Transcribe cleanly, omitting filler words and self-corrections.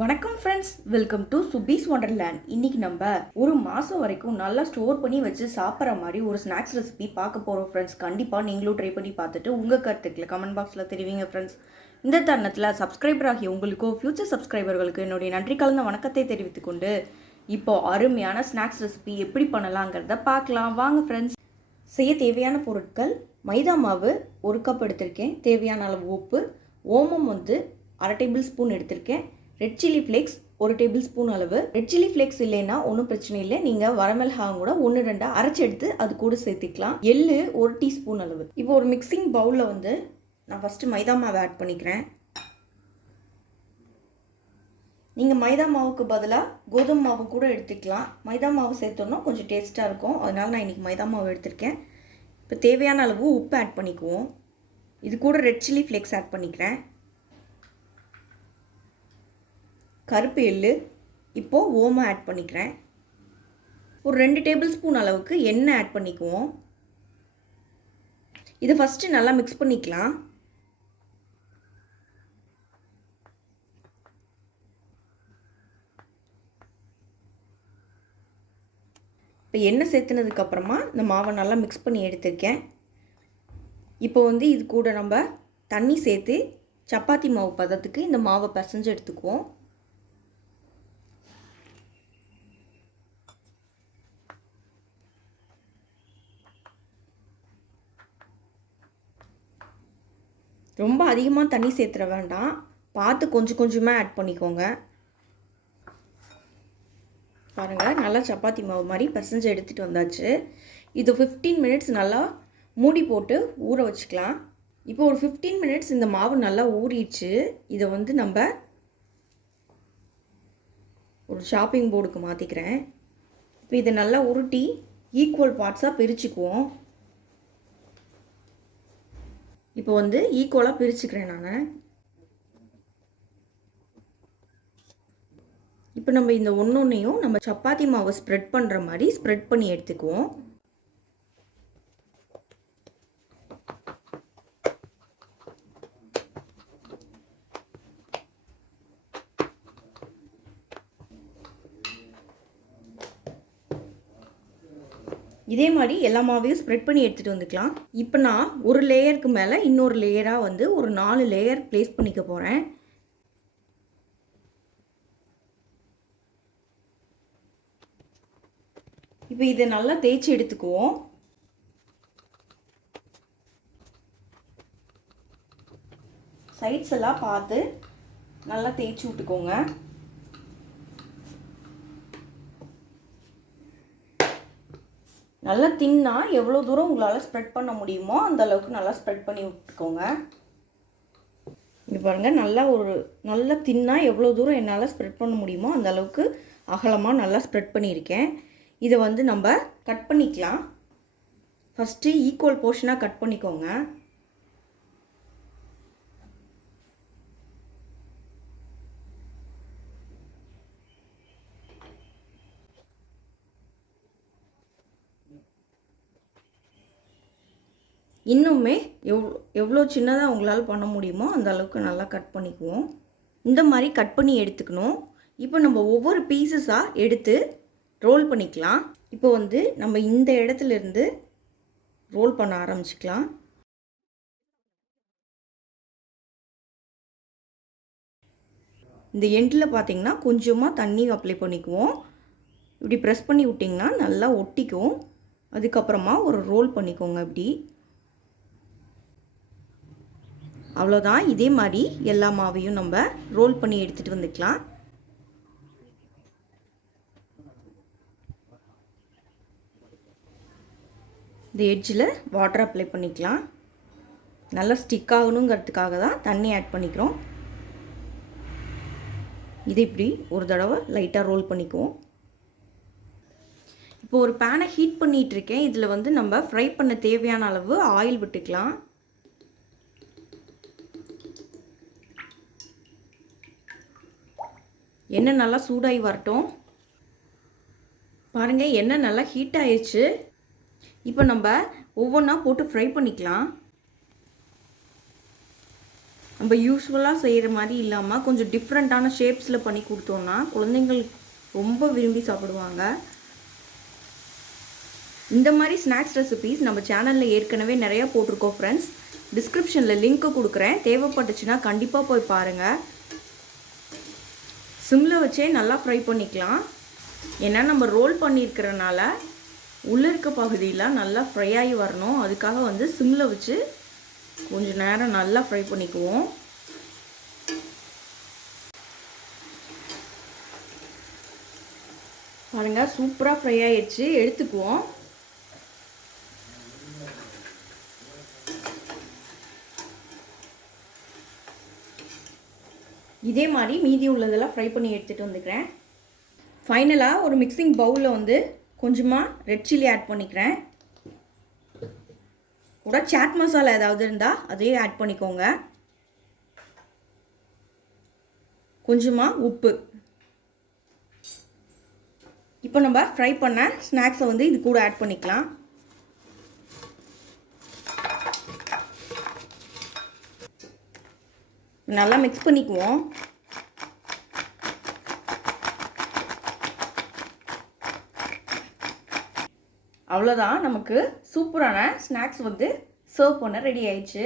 வணக்கம் friends, welcome to சுபீஸ் wonderland. இன்றைக்கி நம்ம ஒரு மாதம் வரைக்கும் நல்லா ஸ்டோர் பண்ணி வச்சு சாப்பிட்ற மாதிரி ஒரு ஸ்நாக்ஸ் ரெசிபி பார்க்க போகிறோம் ஃப்ரெண்ட்ஸ். கண்டிப்பாக நீங்களும் ட்ரை பண்ணி பார்த்துட்டு உங்கள் கருத்துக்களை கமெண்ட் பாக்ஸில் தெரிவிங்க ஃப்ரெண்ட்ஸ். இந்த தருணத்தில் சப்ஸ்கிரைபர் ஆகிய உங்களுக்கோ ஃப்யூச்சர் சப்ஸ்கிரைபர்களுக்கு என்னுடைய நன்றி கலந்த வணக்கத்தை தெரிவித்துக்கொண்டு இப்போது அருமையான ஸ்நாக்ஸ் ரெசிபி எப்படி பண்ணலாங்கிறத பார்க்கலாம் வாங்க ஃப்ரெண்ட்ஸ். செய்ய தேவையான பொருட்கள்: மைதா மாவு 1 கப் எடுத்திருக்கேன், தேவையான அளவு உப்பு, ஓமம் 1/2 டேபிள் ஸ்பூன் எடுத்திருக்கேன், red chilli flakes 1 table spoon அளவு. ரெட் சில்லி ஃப்ளேக்ஸ் இல்லைன்னா ஒன்றும் பிரச்சனை இல்லை, நீங்கள் வரமிளகாய் கூட 1-2 அரைச்சி எடுத்து அது கூட சேர்த்துக்கலாம். எள்ளு 1 டீஸ்பூன் அளவு. இப்போ ஒரு மிக்சிங் பவுலில் நான் ஃபஸ்ட்டு மைதா மாவு ஆட் பண்ணிக்கிறேன். நீங்கள் மைதா மாவுக்கு பதிலாக கோதுமை மாவு கூட எடுத்துக்கலாம். மைதா மாவு சேர்த்தோன்னா கொஞ்சம் டேஸ்ட்டாக இருக்கும், அதனால் நான் இன்றைக்கி மைதா மாவு எடுத்திருக்கேன். இப்போ தேவையான அளவு உப்பு ஆட் பண்ணிக்குவோம். இது கூட ரெட் சில்லி ஃப்ளேக்ஸ் ஆட் பண்ணிக்கிறேன், கருப்பு எள்ளு, இப்போது ஓமம் ஆட் பண்ணிக்கிறேன். ஒரு 2 டேபிள் ஸ்பூன் அளவுக்கு எண்ணெய் ஆட் பண்ணிக்குவோம். இதை ஃபஸ்ட்டு நல்லா மிக்ஸ் பண்ணிக்கலாம். இப்போ எண்ணெய் சேர்த்துனதுக்கப்புறமா இந்த மாவை நல்லா மிக்ஸ் பண்ணி எடுத்திருக்கேன். இப்போ இது கூட நம்ம தண்ணி சேர்த்து சப்பாத்தி மாவு பதத்துக்கு இந்த மாவை பிசைஞ்சு எடுத்துக்குவோம். ரொம்ப அதிகமாக தண்ணி சேர்த்துற வேண்டாம், பார்த்து கொஞ்சம் கொஞ்சமாக ஆட் பண்ணிக்கோங்க. பாருங்கள், நல்லா சப்பாத்தி மாவு மாதிரி பிசைஞ்சு எடுத்துகிட்டு வந்தாச்சு. இது 15 மினிட்ஸ் நல்லா மூடி போட்டு ஊற வச்சுக்கலாம். இப்போ ஒரு 15 மினிட்ஸ் இந்த மாவு நல்லா ஊறிடுச்சு. இதை நம்ம ஒரு ஷாப்பிங் போர்டுக்கு மாற்றிக்கிறேன். இப்போ இதை நல்லா உருட்டி ஈக்குவல் பார்ட்ஸாக பிரிச்சுக்குவோம். இப்போ ஈக்குவலாக பிரிச்சுக்கிறேன் நான். இப்போ நம்ம இந்த ஒன்றையும் நம்ம சப்பாத்தி மாவை ஸ்ப்ரெட் பண்ணுற மாதிரி ஸ்ப்ரெட் பண்ணி எடுத்துக்குவோம். இதே மாதிரி எல்லா மாவையும் ஸ்ப்ரெட் பண்ணி எடுத்துகிட்டு வந்துக்கலாம். இப்போ நான் ஒரு லேயருக்கு மேலே இன்னொரு லேயராக ஒரு 4 லேயர் ப்ளேஸ் பண்ணிக்க போகிறேன். இப்போ இதை நல்லா தேய்ச்சி எடுத்துக்குவோம். சைட்ஸ் எல்லாம் பார்த்து நல்லா தேய்ச்சி விட்டுக்கோங்க. நல்லா தின்னா எவ்வளோ தூரம் உங்களால் ஸ்ப்ரெட் பண்ண முடியுமோ அந்த அளவுக்கு நல்லா ஸ்ப்ரெட் பண்ணி விட்டுக்கோங்க. இங்கே பாருங்கள், நல்லா தின்னா எவ்வளோ தூரம் என்னால் ஸ்ப்ரெட் பண்ண முடியுமோ அந்த அளவுக்கு அகலமாக நல்லா ஸ்ப்ரெட் பண்ணியிருக்கேன். இதை நம்ம கட் பண்ணிக்கலாம். ஃபஸ்ட்டு ஈக்குவல் போர்ஷனாக கட் பண்ணிக்கோங்க. இன்னுமே எவ்வளோ சின்னதாக உங்களால் பண்ண முடியுமோ அந்த அளவுக்கு நல்லா கட் பண்ணிக்குவோம். இந்த மாதிரி கட் பண்ணி எடுத்துக்கணும். இப்போ நம்ம ஒவ்வொரு பீசஸாக எடுத்து ரோல் பண்ணிக்கலாம். இப்போ நம்ம இந்த இடத்துலேருந்து ரோல் பண்ண ஆரம்பிச்சிக்கலாம். இந்த எண்டில் பார்த்திங்கன்னா கொஞ்சமாக தண்ணி அப்ளை பண்ணிக்குவோம். இப்படி ப்ரெஸ் பண்ணி விட்டிங்கன்னா நல்லா ஒட்டிக்கும். அதுக்கப்புறமா ஒரு ரோல் பண்ணிக்கோங்க. இப்படி அவ்வளோதான். இதே மாதிரி எல்லா மாவையும் நம்ம ரோல் பண்ணி எடுத்துகிட்டு வந்துக்கலாம். இந்த எட்ஜில் வாட்டர் அப்ளை பண்ணிக்கலாம். நல்லா ஸ்டிக் ஆகணுங்கிறதுக்காக தான் தண்ணி ஆட் பண்ணிக்கிறோம். இது இப்படி ஒரு தடவை லைட்டாக ரோல் பண்ணிக்குவோம். இப்போ ஒரு பேனை ஹீட் பண்ணிகிட்ருக்கேன். இதில் நம்ம ஃப்ரை பண்ண தேவையான அளவு ஆயில் விட்டுக்கலாம். எண்ணெய் நல்லா சூடாகி வரட்டும். பாருங்கள், எண்ணெய் நல்லா ஹீட் ஆயிடுச்சு. இப்போ நம்ம ஒவ்வொன்றா போட்டு ஃப்ரை பண்ணிக்கலாம். நம்ம யூஸ்வலாக செய்கிற மாதிரி இல்லாமல் கொஞ்சம் டிஃப்ரெண்ட்டான ஷேப்ஸில் பண்ணி கொடுத்தோன்னா குழந்தைங்களுக்கு ரொம்ப விரும்பி சாப்பிடுவாங்க. இந்த மாதிரி ஸ்நாக்ஸ் ரெசிபீஸ் நம்ம சேனலில் ஏற்கனவே நிறையா போட்டிருக்கோம் ஃப்ரெண்ட்ஸ். டிஸ்கிரிப்ஷனில் லிங்க்கு கொடுக்குறேன், தேவைப்பட்டுச்சுன்னா கண்டிப்பாக போய் பாருங்கள். சிம்மில் வச்சே நல்லா ஃப்ரை பண்ணிக்கலாம். ஏன்னா நம்ம ரோல் பண்ணியிருக்கிறனால உள்ளே இருக்க பகுதியெலாம் நல்லா ஃப்ரை ஆகி வரணும். அதுக்காக சிம்மில் வச்சு கொஞ்சம் நேரம் நல்லா ஃப்ரை பண்ணிக்குவோம். பாருங்கள், சூப்பராக ஃப்ரை ஆகிடுச்சு. எடுத்துக்குவோம். இதே மாதிரி மீதி உள்ளதெல்லாம் ஃப்ரை பண்ணி எடுத்துகிட்டு வந்துக்கிறேன். ஃபைனலாக ஒரு மிக்சிங் பவுலில் கொஞ்சமாக ரெட் சில்லி ஆட் பண்ணிக்கிறேன். கூட சாட் மசாலா ஏதாவது இருந்தால் அதையும் ஆட் பண்ணிக்கோங்க. கொஞ்சமாக உப்பு. இப்போ நம்ம ஃப்ரை பண்ண ஸ்நாக்ஸை இது கூட ஆட் பண்ணிக்கலாம். நல்லா மிக்ஸ் பண்ணிக்குவோம். அவ்வளோதான், நமக்கு சூப்பரான ஸ்நாக்ஸ் சர்வ் பண்ண ரெடி ஆயிடுச்சு.